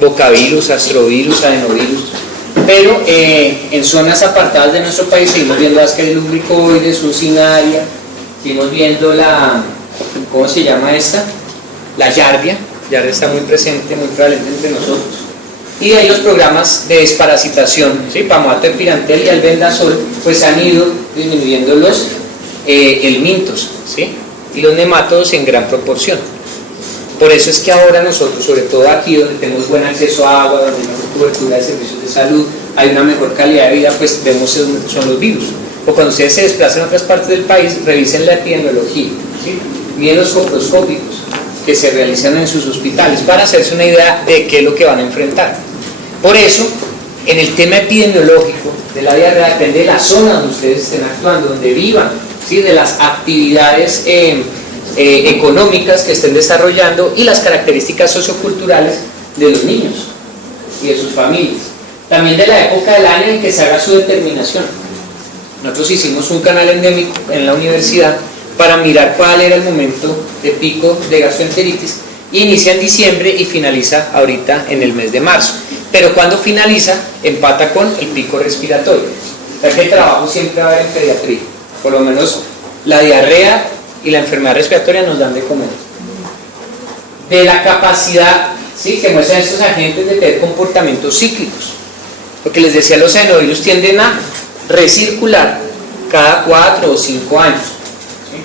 bocavirus, astrovirus, adenovirus, pero en zonas apartadas de nuestro país seguimos viendo Ascaris lumbricoides, sucinaria, seguimos viendo la, ¿cómo se llama esta? La Yardia está muy presente, muy prevalente entre nosotros. Y de ahí los programas de desparasitación, ¿sí? Pamato de pirantel y albendazol, pues han ido disminuyendo los helmintos, ¿sí? Y los nematodos en gran proporción. Por eso es que ahora nosotros, sobre todo aquí donde tenemos buen acceso a agua, donde hay mejor cobertura de servicios de salud, hay una mejor calidad de vida, pues vemos son los virus. O cuando ustedes se desplazan a otras partes del país, revisen la epidemiología, ¿sí? Miren los coproscópicos que se realizan en sus hospitales para hacerse una idea de qué es lo que van a enfrentar. Por eso, en el tema epidemiológico de la diarrea depende de la zona donde ustedes estén actuando, donde vivan, ¿sí? De las actividades económicas que estén desarrollando y las características socioculturales de los niños y de sus familias. También de la época del año en que se haga su determinación. Nosotros hicimos un canal endémico en la universidad para mirar cuál era el momento de pico de gastroenteritis, y inicia en diciembre y finaliza ahorita en el mes de marzo. Pero cuando finaliza, empata con el pico respiratorio. O sea que el trabajo siempre va a haber en pediatría. Por lo menos la diarrea y la enfermedad respiratoria nos dan de comer. De la capacidad, ¿sí?, que muestran estos agentes de tener comportamientos cíclicos. Lo que les decía, los adenovirus tienden a recircular cada 4 o 5 años. ¿Sí?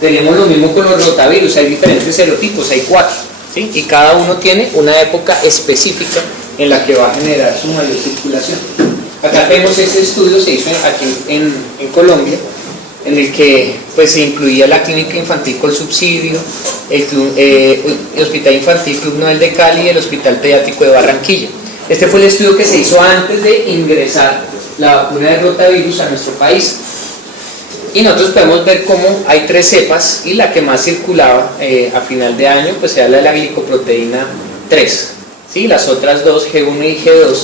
Tenemos lo mismo con los rotavirus, hay diferentes serotipos, hay 4. ¿Sí? Y cada uno tiene una época específica en la que va a generar su mayor circulación. Acá tenemos este estudio, se hizo aquí en Colombia, en el que pues, se incluía la clínica infantil con subsidio, el Hospital Infantil Club Noel de Cali y el Hospital Pediátrico de Barranquilla. Este fue el estudio que se hizo antes de ingresar la vacuna de rotavirus a nuestro país. Y nosotros podemos ver cómo hay 3 cepas y la que más circulaba a final de año pues era la de la glicoproteína 3. ¿Sí? Las otras 2, G1 y G2,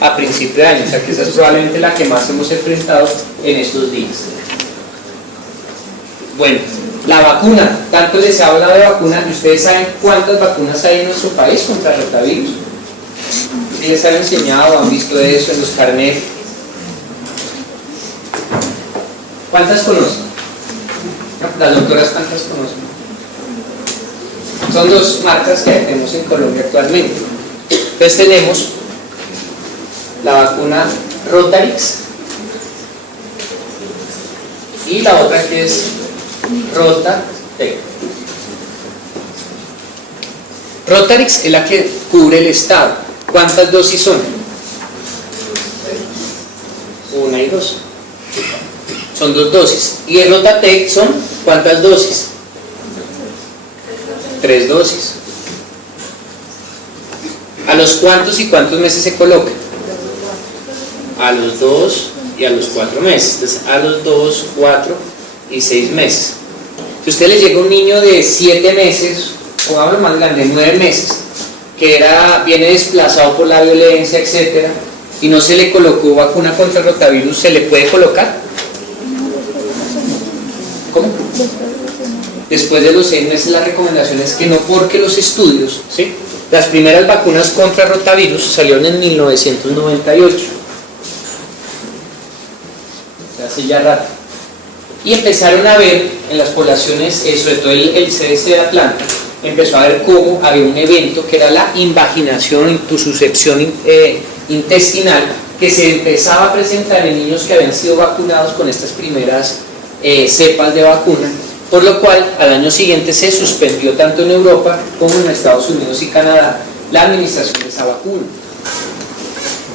a principio de año. O sea que esa es probablemente la que más hemos enfrentado en estos días. Bueno, la vacuna, tanto les habla de vacuna, ¿ustedes saben cuántas vacunas hay en nuestro país contra rotavirus? ¿Sí les han enseñado o han visto eso en los carnets? ¿Cuántas conocen? Las doctoras, ¿cuántas conocen? Son 2 marcas que tenemos en Colombia actualmente. Entonces tenemos la vacuna Rotarix y la otra que es Rotatec. Rotarix es la que cubre el estado. ¿Cuántas dosis son? 1 y 2. Son 2 dosis. ¿Y el Rotatec son cuántas dosis? 3 dosis. ¿A los cuántos y cuántos meses se coloca? A los 2 y a los 4 meses. Entonces, a los 2, 4 y 6 meses. Si a usted le llega un niño de 7 meses, o hablo más grande, 9 meses, que viene desplazado por la violencia, etc., y no se le colocó vacuna contra el rotavirus, ¿se le puede colocar? ¿Cómo? Después de los 6 meses la recomendación es que no, porque los estudios, ¿sí?, las primeras vacunas contra rotavirus salieron en 1998, o sea, hace ya rato, y empezaron a ver en las poblaciones, sobre todo el CDC de Atlanta, empezó a ver cómo había un evento que era la invaginación, intususcepción intestinal, que se empezaba a presentar en niños que habían sido vacunados con estas primeras cepas de vacuna, por lo cual al año siguiente se suspendió tanto en Europa como en Estados Unidos y Canadá la administración de esa vacuna.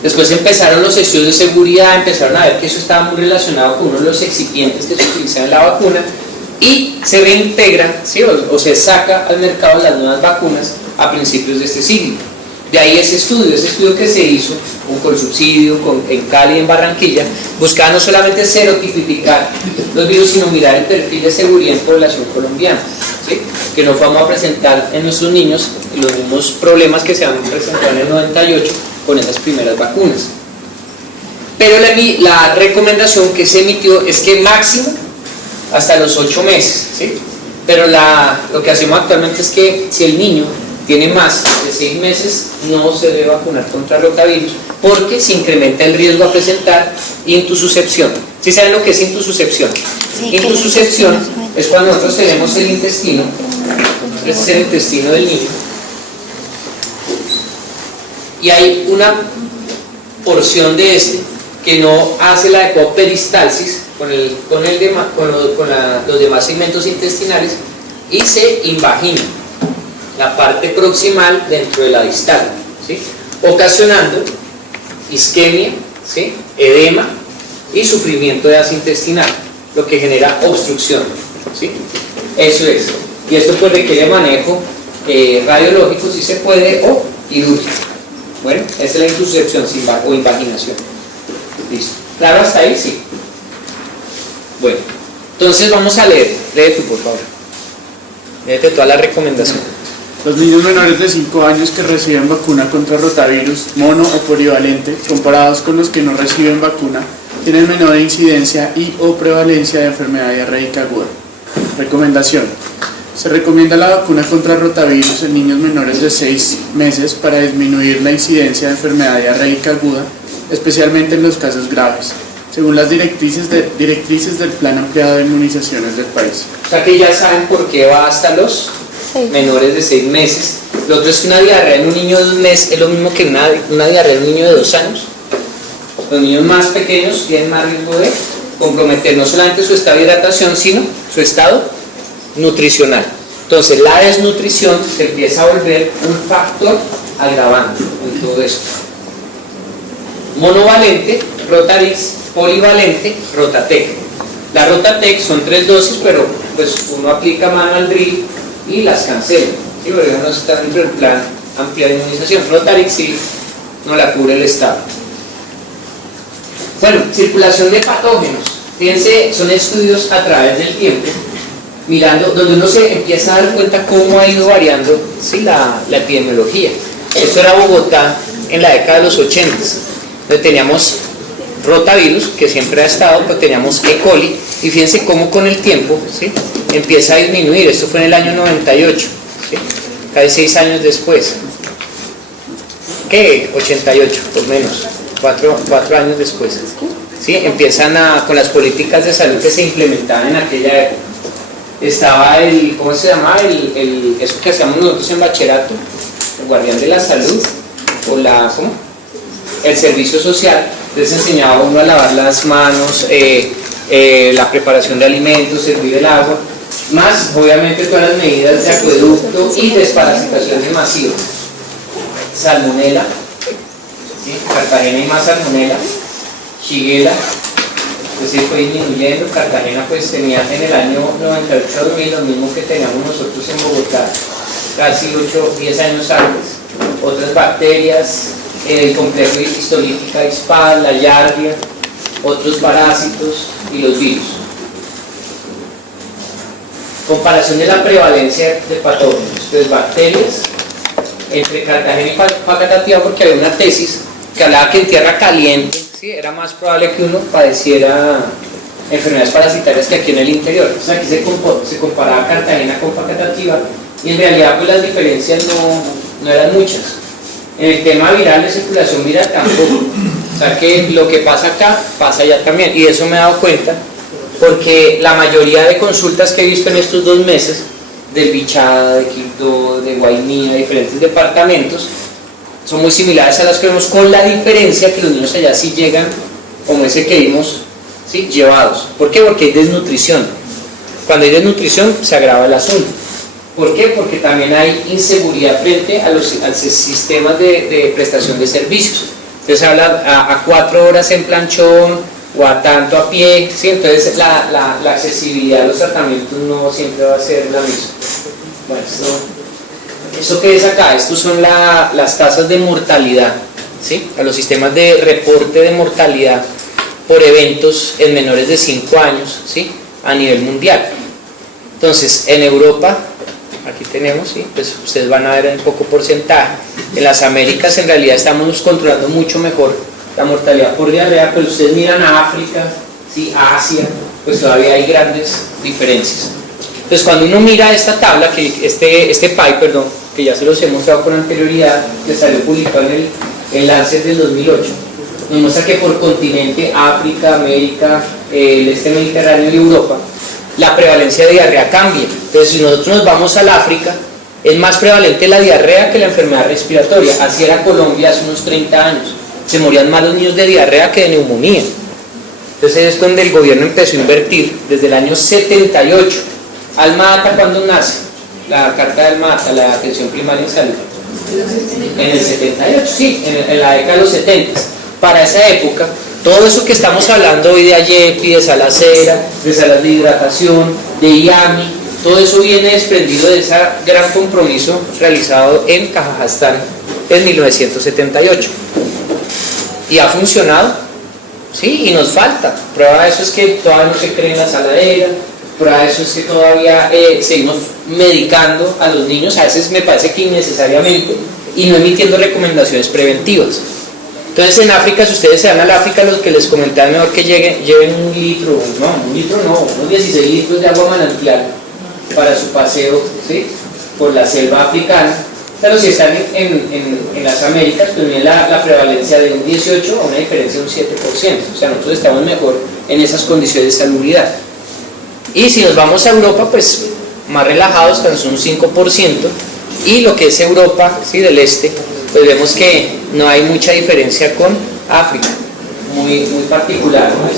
Después empezaron los estudios de seguridad, empezaron a ver que eso estaba muy relacionado con uno de los excipientes que se utilizan en la vacuna, y se reintegra, ¿sí?, o se saca al mercado las nuevas vacunas a principios de este siglo. De ahí ese estudio que se hizo con subsidio en Cali y en Barranquilla, buscaba no solamente serotipificar los virus, sino mirar el perfil de seguridad en población colombiana, ¿sí?, que no vamos a presentar en nuestros niños los mismos problemas que se han presentado en el 98 con esas primeras vacunas. Pero la recomendación que se emitió es que máximo hasta los 8 meses, ¿sí? Pero lo que hacemos actualmente es que si el niño tiene más de 6 meses, no se debe vacunar contra rotavirus porque se incrementa el riesgo a presentar intususcepción. ¿Sí saben lo que es intususcepción? Sí, Intususcepción es cuando nosotros tenemos el intestino, este es el intestino del niño, y hay una porción de este que no hace la adecuada peristalsis con los demás segmentos intestinales y se invagina la parte proximal dentro de la distal, ¿sí? Ocasionando isquemia, ¿sí? Edema y sufrimiento de gas intestinal, lo que genera obstrucción, ¿sí? Eso es. Y esto pues requiere manejo radiológico si se puede o quirúrgico. Bueno, esa es la intususcepción o invaginación. Listo. ¿Claro hasta ahí? Sí. Bueno, entonces vamos a leer. Lee tú, por favor. Léete toda la recomendación. Los niños menores de 5 años que reciben vacuna contra rotavirus, mono o polivalente, comparados con los que no reciben vacuna, tienen menor incidencia y o prevalencia de enfermedad diarreica aguda. Recomendación. Se recomienda la vacuna contra rotavirus en niños menores de 6 meses para disminuir la incidencia de enfermedad diarreica aguda, especialmente en los casos graves, según las directrices del Plan Ampliado de Inmunizaciones del país. O sea que ya saben por qué va hasta los menores de 6 meses. Lo otro es que una diarrea en un niño de 1 mes es lo mismo que una diarrea en un niño de 2 años. Los niños más pequeños tienen más riesgo de comprometer no solamente su estado de hidratación, sino su estado nutricional. Entonces la desnutrición se empieza a volver un factor agravante en todo esto. Monovalente, Rotarix; polivalente, Rotatec. La Rotatec son 3 dosis, pero pues uno aplica mano al drill y las cancela, ¿sí? Porque no está dentro del plan amplio de inmunización. Rotarix sí no la cubre el Estado. Bueno, circulación de patógenos. Fíjense, son estudios a través del tiempo, mirando, donde uno se empieza a dar cuenta cómo ha ido variando, ¿sí? la epidemiología. Esto era Bogotá en la década de los 80, donde teníamos rotavirus, que siempre ha estado, pero teníamos E. coli, y fíjense cómo con el tiempo, ¿sí? Empieza a disminuir. Esto fue en el año 98, ¿sí? Casi 6 años después. ¿Qué? 88, por menos, 4 años después, ¿sí? Empiezan con las políticas de salud que se implementaban en aquella época. Estaba ¿cómo se llamaba? Eso que hacíamos nosotros en bachillerato, el guardián de la salud, o ¿cómo? El servicio social. Les enseñaba a uno a lavar las manos, la preparación de alimentos, servir el agua, más obviamente todas las medidas de acueducto y desparasitaciones masivas. Salmonela, ¿sí? Cartagena y más salmonela, Shigella, pues sí fue disminuyendo. Cartagena pues tenía en el año 98-2000 lo mismo que teníamos nosotros en Bogotá, casi 10 años antes. Otras bacterias, el complejo histolítica hispal, la Yardia, otros parásitos y los virus. Comparación de la prevalencia de patógenos. Entonces, bacterias entre Cartagena y Facatativá, porque había una tesis que hablaba que en tierra caliente, ¿sí?, era más probable que uno padeciera enfermedades parasitarias que aquí en el interior. Entonces aquí se comparaba Cartagena con Facatativá y en realidad pues las diferencias no eran muchas. En el tema viral, de circulación viral, tampoco. O sea que lo que pasa acá, pasa allá también. Y de eso me he dado cuenta, porque la mayoría de consultas que he visto en estos 2 meses, del Bichada, de Quito, de Guainía, de diferentes departamentos, son muy similares a las que vemos, con la diferencia que los niños allá sí llegan, como ese que vimos, ¿sí?, llevados. ¿Por qué? Porque hay desnutrición. Cuando hay desnutrición, se agrava el asunto. ¿Por qué? Porque también hay inseguridad frente a los sistemas de prestación de servicios. Entonces habla a 4 horas en planchón o a tanto a pie, ¿sí? Entonces la accesibilidad a los tratamientos no siempre va a ser la misma. Bueno, esto que es acá, estos son las tasas de mortalidad, ¿sí?, a los sistemas de reporte de mortalidad por eventos en menores de 5 años, ¿sí?, a nivel mundial. Entonces, en Europa, aquí tenemos, ¿sí?, pues ustedes van a ver un poco porcentaje. En las Américas en realidad estamos controlando mucho mejor la mortalidad por diarrea, pero ustedes miran a África, ¿sí?, a Asia, pues todavía hay grandes diferencias. Entonces cuando uno mira esta tabla, este pie, perdón, que ya se los he mostrado con anterioridad, que salió publicado en el Lancet del 2008, nos muestra que por continente, África, América, el este mediterráneo y Europa, la prevalencia de diarrea cambia. Entonces, si nosotros nos vamos al África, es más prevalente la diarrea que la enfermedad respiratoria. Así era Colombia hace unos 30 años. Se morían más los niños de diarrea que de neumonía. Entonces es donde el gobierno empezó a invertir desde el año 78. Alma Ata, ¿cuándo nace? La carta de Alma Ata, la atención primaria en salud. En el 78, sí, en la década de los 70. Para esa época, todo eso que estamos hablando hoy de AYEPI, de salacera, de salas de hidratación, de IAMI, todo eso viene desprendido de ese gran compromiso realizado en Kazajstán en 1978. Y ha funcionado, sí, y nos falta. Prueba de eso es que todavía no se cree en la saladera, prueba de eso es que todavía seguimos medicando a los niños, a veces me parece que innecesariamente, y no emitiendo recomendaciones preventivas. Entonces en África, si ustedes se van al África, los que les comenté, es mejor que lleven un litro, unos 16 litros de agua manantial para su paseo, ¿sí?, por la selva africana. Pero si están en las Américas, pues miren la prevalencia de un 18 a una diferencia de un 7%. O sea, nosotros estamos mejor en esas condiciones de salubridad. Y si nos vamos a Europa, pues más relajados, tan son un 5%. Y lo que es Europa, ¿sí?, del este, pues vemos que no hay mucha diferencia con África. Muy particular, ¿no?,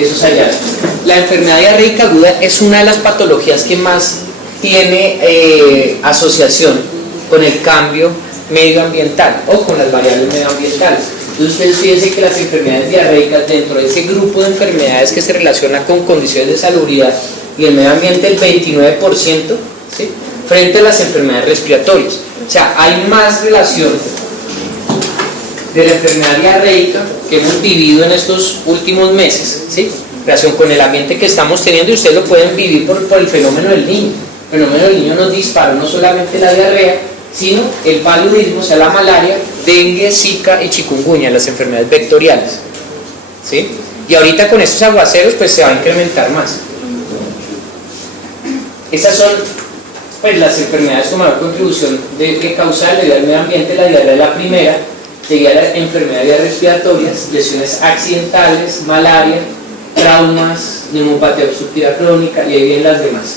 esos hallazgos. La enfermedad diarreica aguda es una de las patologías que más tiene asociación con el cambio medioambiental o con las variables medioambientales. Entonces ustedes fíjense que las enfermedades diarreicas, dentro de ese grupo de enfermedades que se relaciona con condiciones de salubridad y el medio ambiente, el 29%, ¿sí?, frente a las enfermedades respiratorias. O sea, hay más relación de la enfermedad diarreica que hemos vivido en estos últimos meses, ¿sí?, relación con el ambiente que estamos teniendo, y ustedes lo pueden vivir por el fenómeno del niño. El fenómeno del niño nos dispara no solamente la diarrea, sino el paludismo, o sea, la malaria, dengue, zika y chikungunya, las enfermedades vectoriales, ¿sí? Y ahorita con estos aguaceros pues se va a incrementar más. Esas son pues las enfermedades con mayor contribución de causal debido al medio ambiente. La diarrea es la primera, seguida la enfermedades respiratorias, lesiones accidentales, malaria, traumas, neumopatía obstructiva crónica, y ahí vienen las demás.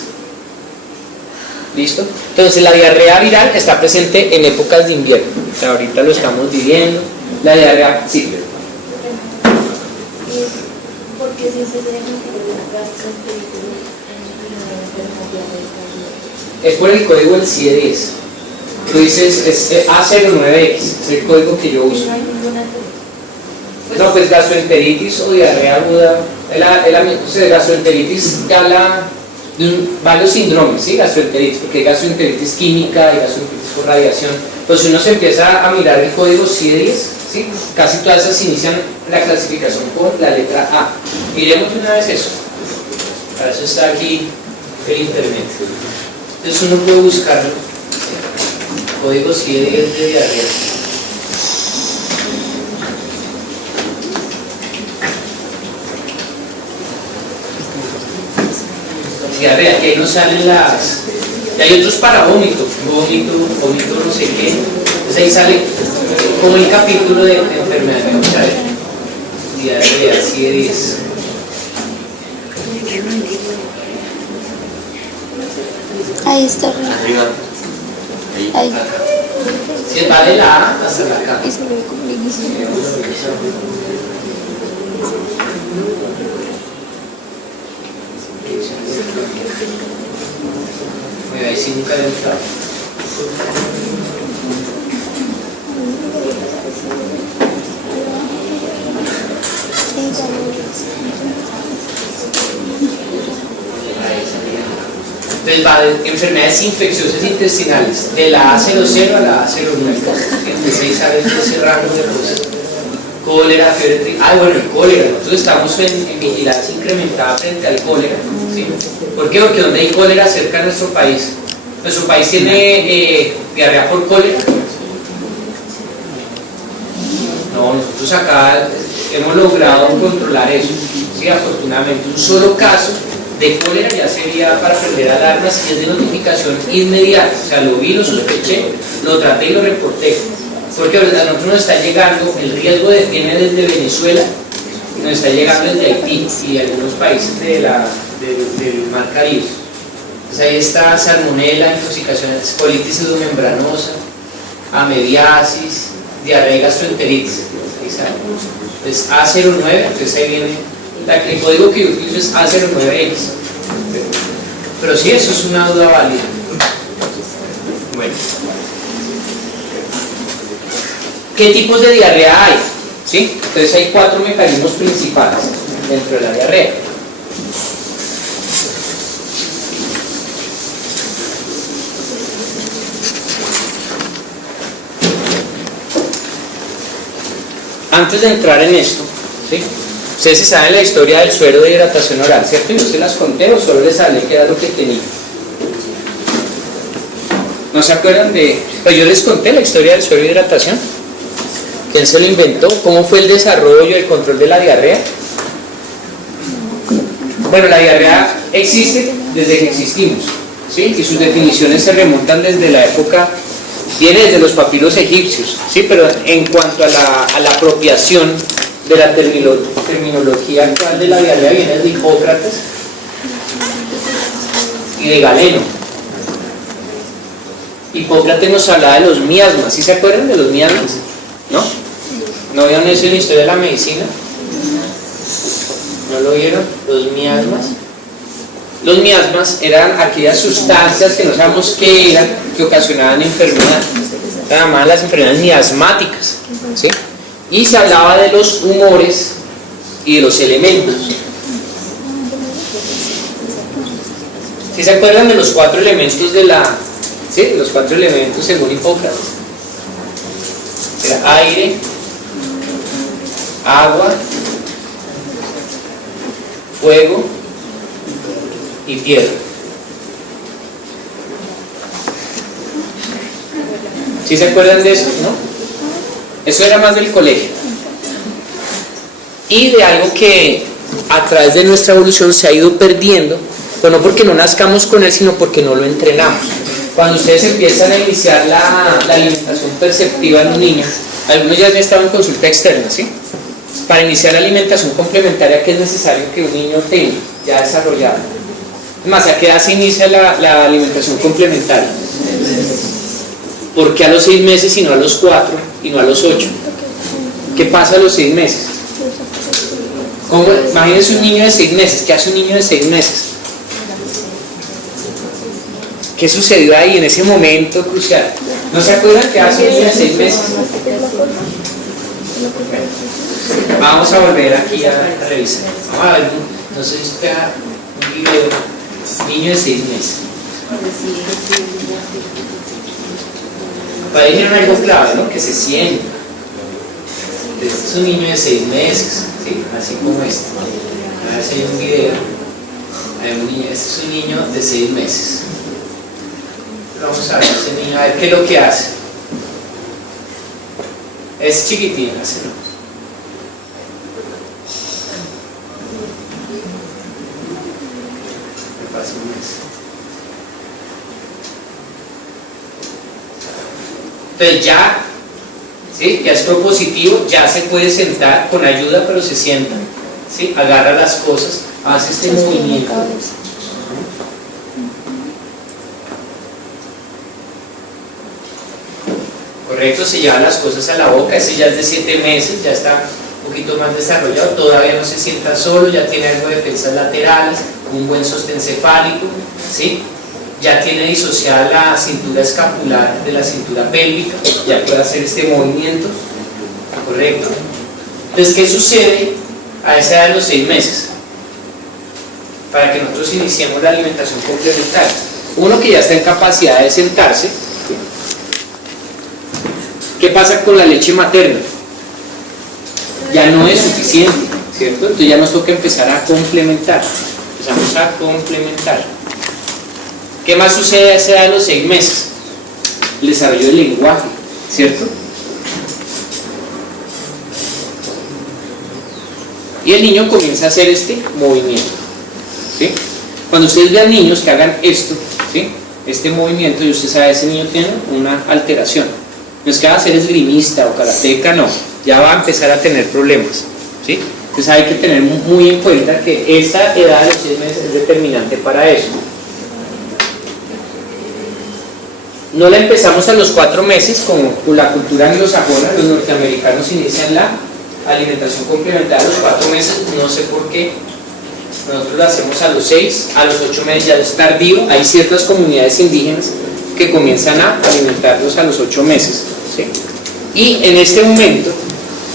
¿Listo? Entonces la diarrea viral está presente en épocas de invierno. O sea, ahorita lo estamos viviendo. La diarrea, sí. ¿Por qué siempre se identifica gastroenteritis en Es por el código del CIE-10. Tú dices, es A09X, es el código que yo uso. No hay ninguna. No, pues gastroenteritis o diarrea aguda. Gastroenteritis habla de varios síndromes, ¿sí? Gastroenteritis, porque hay gastroenteritis química y gastroenteritis por radiación. Entonces, si uno se empieza a mirar el código CIE-10, ¿sí?, casi todas esas inician la clasificación con la letra A. Miremos una vez eso. Para eso está aquí el internet. Entonces, uno puede buscar código CIE-10 de diarrea. Diarrea, que ahí nos salen las... Y hay otros para vómito no sé qué. Entonces ahí sale como el capítulo de enfermedad. Vamos a ver. Diarrea, CIE-10. Ahí está. Arriba. Ahí. Si va de la A hasta la K. Y se ve como Ahí sí nunca he entrado. Entonces va de enfermedades infecciosas intestinales, de la A00 a la A09. Empecé a saber ese rango de cosas. Cólera, fiebre, bueno, el cólera. Nosotros estamos en vigilancia incrementada frente al cólera, ¿sí? ¿Por qué? Porque donde hay cólera cerca de nuestro país tiene diarrea por cólera. No, nosotros acá hemos logrado controlar eso, ¿sí? Afortunadamente, un solo caso De cólera ya sería para prender alarmas y es de notificación inmediata. O sea, lo vi, lo sospeché, lo traté y lo reporté. Porque a nosotros nos está llegando, el riesgo viene desde Venezuela, nos está llegando desde Haití y de algunos países del Mar Caribe. Entonces ahí está salmonela, intoxicaciones, colitis pseudomembranosa, amebiasis, diarrea y gastroenteritis. Entonces A09, entonces ahí viene, el código que yo utilizo es A09X. Pero sí, eso es una duda válida. Bueno. ¿Qué tipos de diarrea hay? ¿Sí? Entonces hay 4 mecanismos principales dentro de la diarrea. Antes de entrar en esto, ¿sí? Ustedes se saben la historia del suero de hidratación oral, ¿cierto? Y no se las conté o solo les hablé que era lo que tenía. ¿No se acuerdan de...? Pues yo les conté la historia del suero de hidratación. ¿Quién se lo inventó? ¿Cómo fue el desarrollo y el control de la diarrea? Bueno, la diarrea existe desde que existimos, ¿sí? Y sus definiciones se remontan desde la época, viene desde los papiros egipcios, ¿sí? Pero en cuanto a la apropiación de la terminología actual de la diarrea viene de Hipócrates y de Galeno. Hipócrates nos hablaba de los miasmas, ¿sí se acuerdan de los miasmas? ¿No? ¿No vieron eso en la historia de la medicina? ¿No lo vieron? Los miasmas. Los miasmas eran aquellas sustancias que no sabemos qué eran, que ocasionaban enfermedad. Se llamaban las enfermedades miasmáticas, ¿sí? Y se hablaba de los humores y de los elementos. ¿Sí se acuerdan de los 4 elementos de la... ¿Sí? Los 4 elementos según Hipócrates. Era aire, agua, fuego y tierra. ¿Sí se acuerdan de eso? ¿No? Eso era más del colegio. Y de algo que a través de nuestra evolución se ha ido perdiendo, pero no porque no nazcamos con él, sino porque no lo entrenamos. Cuando ustedes empiezan a iniciar la alimentación perceptiva en un niño, algunos ya han estado en consulta externa, ¿sí? Para iniciar la alimentación complementaria, que es necesario que un niño tenga ya desarrollado. Además, ¿a qué edad se inicia la alimentación complementaria? ¿Por qué a los 6 meses y no a los 4 y no a los 8? ¿Qué pasa a los 6 meses? ¿Cómo? Imagínense un niño de 6 meses. ¿Qué hace un niño de 6 meses? ¿Qué sucedió ahí en ese momento crucial? ¿No se acuerdan qué hace un niño de 6 meses? Vamos a volver aquí a revisar. Vamos a ver, no sé si usted un video. Niño de 6 meses. Para dijeron algo clave, ¿no? Que se sienta. Este es un niño de 6 meses, ¿sí? Así como este. A ver si hay un video. Este es un niño de 6 meses. Vamos a ver ese niño, a ver qué es lo que hace. Es chiquitín, así. Me pasa un mes. Entonces ya, ¿sí? Ya es propositivo, ya se puede sentar con ayuda, pero se sienta, ¿sí? Agarra las cosas, hace este movimiento. Correcto, se lleva las cosas a la boca. Ese ya es de 7 meses, ya está un poquito más desarrollado, todavía no se sienta solo, ya tiene algo de defensas laterales, un buen sostén cefálico, ¿sí? Ya tiene disociada la cintura escapular de la cintura pélvica, ya puede hacer este movimiento, correcto. Entonces, ¿qué sucede a esa edad de los 6 meses? Para que nosotros iniciemos la alimentación complementaria. Uno que ya está en capacidad de sentarse. ¿Qué pasa con la leche materna? Ya no es suficiente, ¿cierto? Entonces ya nos toca empezar a complementar. Empezamos a complementar. ¿Qué más sucede a esa edad de los 6 meses? El desarrollo del lenguaje, ¿cierto? Y el niño comienza a hacer este movimiento, ¿sí? Cuando ustedes vean niños que hagan esto, ¿sí? Este movimiento, y usted sabe, ese niño tiene una alteración. No es que va a ser esgrimista o karateca, no. Ya va a empezar a tener problemas, ¿sí? Entonces hay que tener muy en cuenta que esa edad de los 6 meses es determinante para eso. No la empezamos a los 4 meses, como la cultura anglosajona. Los norteamericanos inician la alimentación complementaria a los 4 meses, no sé por qué. Nosotros lo hacemos a los 6, a los 8 meses ya es tardío. Hay ciertas comunidades indígenas que comienzan a alimentarlos a los 8 meses, ¿sí? Y en este momento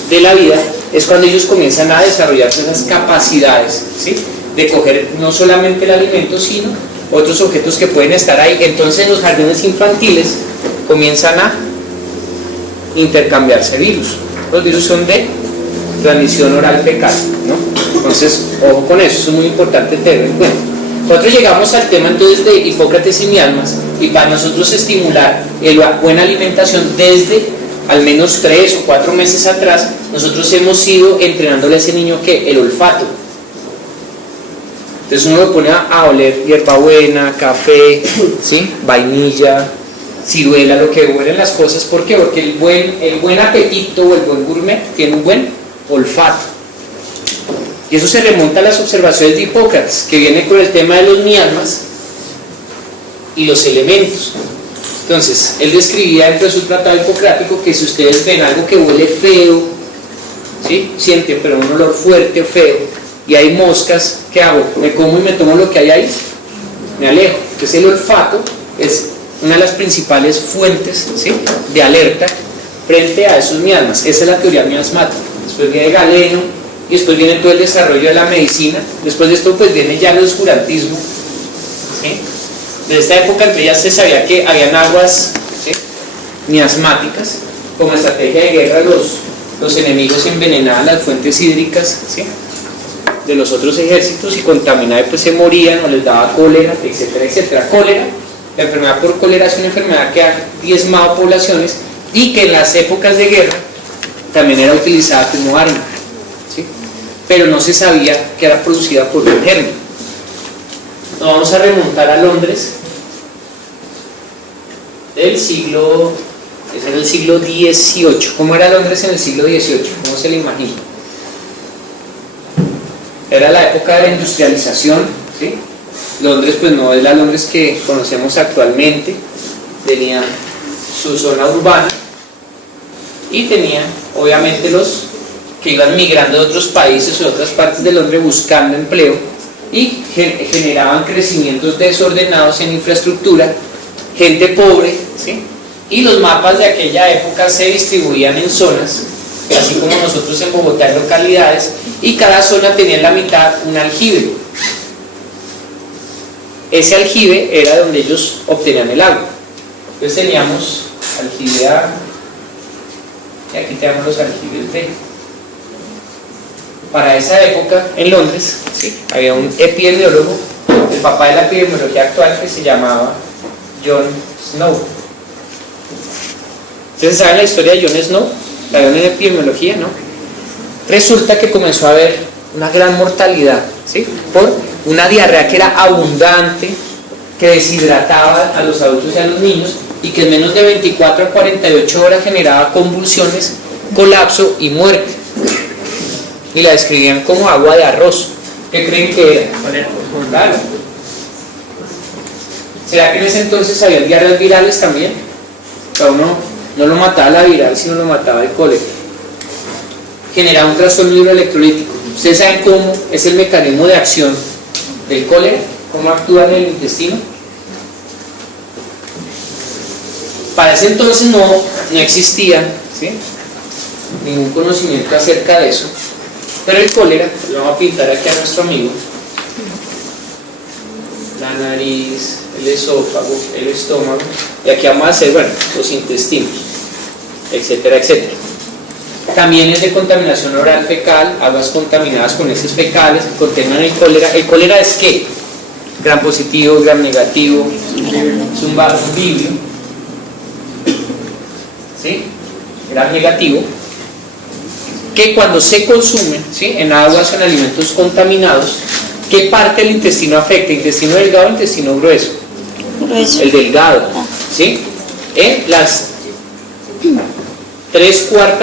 de la vida es cuando ellos comienzan a desarrollar esas capacidades, ¿sí? De coger no solamente el alimento, sino otros objetos que pueden estar ahí. Entonces en los jardines infantiles comienzan a intercambiarse virus. Los virus son de transmisión oral fecal, ¿no? Entonces, ojo con eso, es muy importante tenerlo en cuenta. Nosotros llegamos al tema entonces de Hipócrates y Mialmas, y para nosotros estimular la buena alimentación desde al menos 3 o 4 meses atrás, nosotros hemos ido entrenándole a ese niño que el olfato. Entonces uno lo pone a oler hierbabuena, café, ¿sí? Vainilla, ciruela, lo que huelen las cosas. ¿Por qué? Porque el buen apetito o el buen gourmet tiene un buen olfato. Y eso se remonta a las observaciones de Hipócrates, que viene con el tema de los miasmas y los elementos. Entonces, él describía dentro de su tratado hipocrático que si ustedes ven algo que huele feo, ¿sí? Sienten, pero un olor fuerte o feo, y hay moscas, ¿qué hago? Me como y me tomo lo que hay ahí, me alejo. Entonces el olfato es una de las principales fuentes, ¿sí? De alerta frente a esos miasmas. Esa es la teoría miasmática. Después viene Galeno, y después viene todo el desarrollo de la medicina. Después de esto pues viene ya el oscurantismo, ¿sí? Desde esta época entonces ya se sabía que habían aguas, ¿sí? Miasmáticas. Como estrategia de guerra los enemigos envenenaban las fuentes hídricas, ¿sí? De los otros ejércitos, y contaminados pues se morían o les daba cólera, etcétera, etcétera. Cólera, la enfermedad por cólera es una enfermedad que ha diezmado poblaciones y que en las épocas de guerra también era utilizada como arma, ¿sí? Pero no se sabía que era producida por un germen. Nos vamos a remontar a Londres del siglo, es en el siglo XVIII. ¿Cómo era Londres en el siglo XVIII? ¿Cómo se le imagina? Era la época de la industrialización, ¿sí? Londres pues no es la Londres que conocemos actualmente, tenía su zona urbana y tenía obviamente los que iban migrando de otros países o de otras partes de Londres buscando empleo y generaban crecimientos desordenados en infraestructura, gente pobre, ¿sí? Y los mapas de aquella época se distribuían en zonas, así como nosotros en Bogotá en localidades, y cada zona tenía en la mitad un aljibe. Ese aljibe era donde ellos obtenían el agua. Entonces teníamos aljibe A, y aquí tenemos los aljibes B. Para esa época en Londres, ¿sí? Había un epidemiólogo, el papá de la epidemiología actual, que se llamaba John Snow. ¿Ustedes saben la historia de John Snow? La vieron en epidemiología, ¿no? Resulta que comenzó a haber una gran mortalidad, ¿sí? Por una diarrea que era abundante, que deshidrataba a los adultos y a los niños, y que en menos de 24 a 48 horas generaba convulsiones, colapso y muerte. Y la describían como agua de arroz. ¿Qué creen que era? Claro. ¿Será que en ese entonces había diarreas virales también? O sea, uno no lo mataba la viral, sino lo mataba el cólera. Generaba un trastorno hidroelectrolítico. ¿Ustedes saben cómo es el mecanismo de acción del cólera? ¿Cómo actúa en el intestino? Para ese entonces no existía, ¿sí? Ningún conocimiento acerca de eso. Pero el cólera, lo vamos a pintar aquí a nuestro amigo, la nariz, el esófago, el estómago, y aquí vamos a hacer, bueno, los intestinos, etcétera, etcétera. También es de contaminación oral fecal, aguas contaminadas con heces fecales que contengan el cólera. ¿El cólera es qué? Gram positivo, gram negativo, es un vibrio, ¿sí? Gram negativo, que cuando se consume, ¿sí? En aguas o en alimentos contaminados, ¿Qué parte del intestino afecta? ¿Intestino delgado o intestino grueso? Grueso. El delgado, ¿sí? En las 3/4